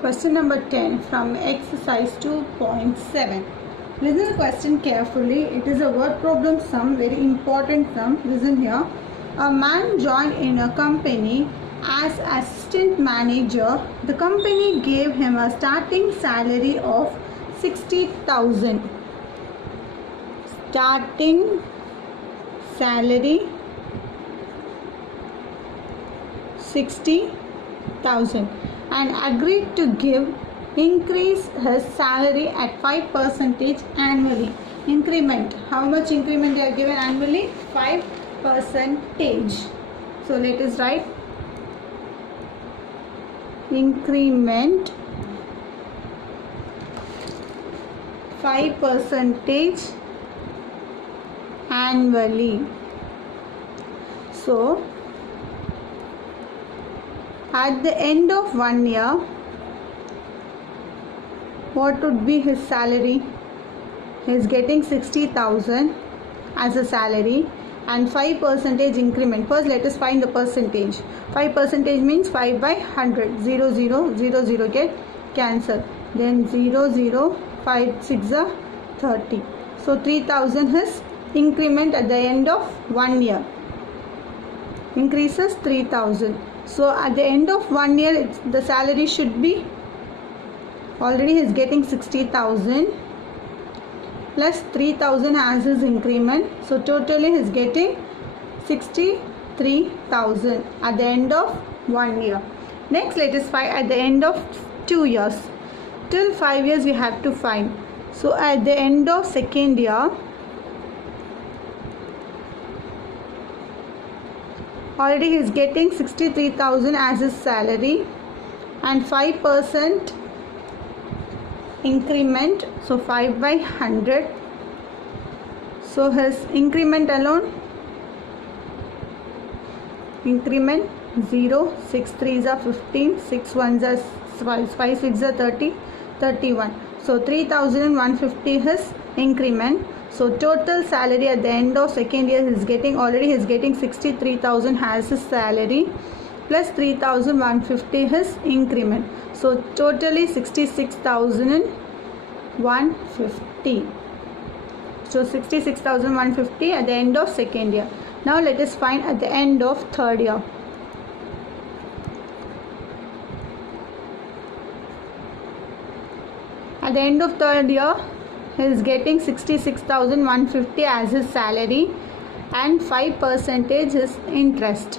Question number 10 from exercise 2.7. Listen to the question carefully. It is a word problem sum, very important sum. Listen here. A man joined in a company as assistant manager. The company gave him a starting salary of 60,000. Starting salary 60,000 and agreed to increase his salary at 5% annually. Increment. How much increment they are given annually? 5%. So let us write increment 5% annually. So at the end of 1 year, what would be his salary? He is getting 60,000 as a salary and 5% increment. First, let us find the percentage. 5% means 5 by 100. 0, 0, 0, 0 get cancelled. Then 0, 0, 5, 6 are 30. So 3,000 is increment at the end of 1 year. Increases 3,000. So at the end of 1 year, the salary should be, already he is getting 60,000 plus 3,000 as his increment. So totally he is getting 63,000 at the end of 1 year. Next, let us find at the end of 2 years. Till 5 years we have to find. So at the end of second year, already he is getting 63,000 as his salary and 5% increment. So 5 by 100. So his increment alone, increment 0, 6 3s are 15, 6 1s are 5, 5 6 are 30, 31. So 3,150 his increment. So total salary at the end of second year is getting, already he is getting 63,000 as his salary plus 3,150 his increment. So totally 66,150. So 66,150 at the end of second year. Now let us find at the end of third year. At the end of third year, he is getting 66,150 as his salary and 5% is interest.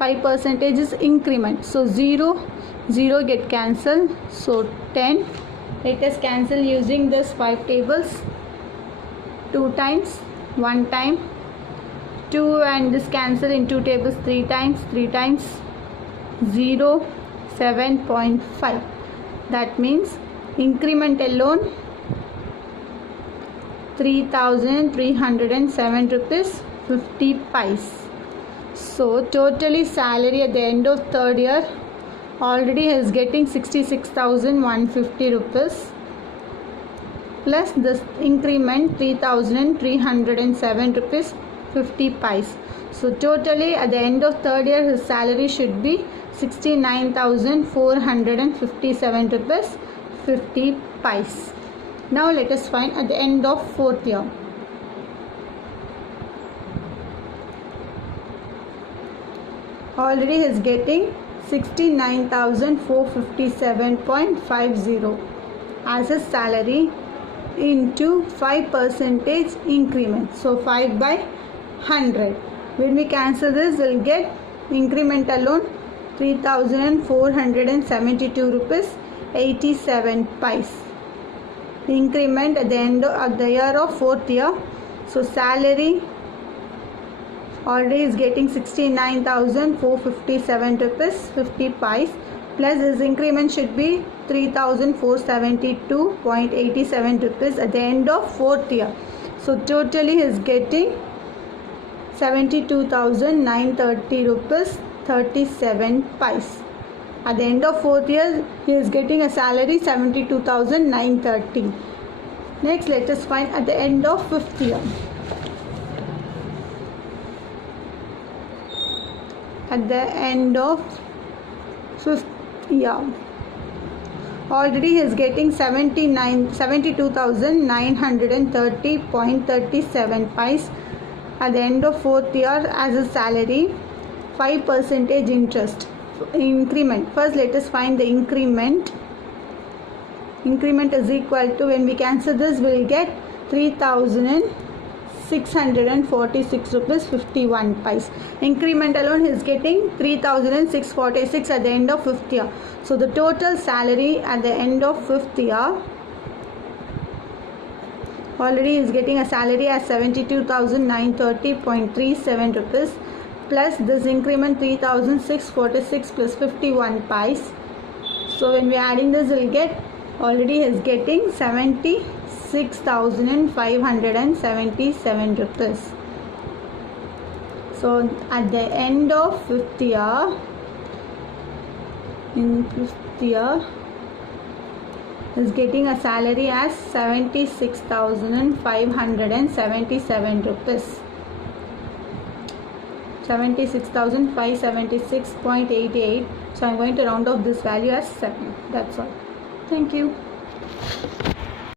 5% is increment. So 0, 0 get cancelled. So 10. Let us cancel using this 5 tables. 2 times, 1 time, 2 and this cancel in 2 tables 3 times, 0, 7.5. That means increment alone 3,307 rupees 50 pice. So totally salary at the end of third year, already he is getting 66,150 rupees plus this increment 3,307 rupees 50 pice. So totally at the end of third year, his salary should be 69,457 rupees 50 pice. Now let us find at the end of fourth year. Already he is getting 69,457.50 as his salary into 5% increment. So 5 by 100. When we cancel this, we will get increment alone 3,472 rupees 87 pice. Increment at the end of the year of fourth year. So salary already is getting 69,457 rupees 50 pice plus his increment should be 3,472.87 rupees at the end of fourth year. So totally he is getting 72,930 rupees 37 pice. At the end of fourth year, he is getting a salary 72,930. Next, let us find at the end of fifth year. At the end of fifth year, Already he is getting 72,930.37 pice at the end of 4th year as a salary, 5% interest. Increment. First let us find the increment. Increment is equal to, when we cancel this, we will get 3,646 rupees 51 pice. Increment alone is getting 3,646 at the end of 5th year. So the total salary at the end of 5th year, already is getting a salary as 72,930.37 rupees plus this increment 3,646 plus 51 pice. So when we are adding this, we will get, already is getting 76,577 rupees. So at the end of 5th year, in 5th year, is getting a salary as 76,577 rupees. 76,576.88. So I am going to round off this value as 7. That's all. Thank you.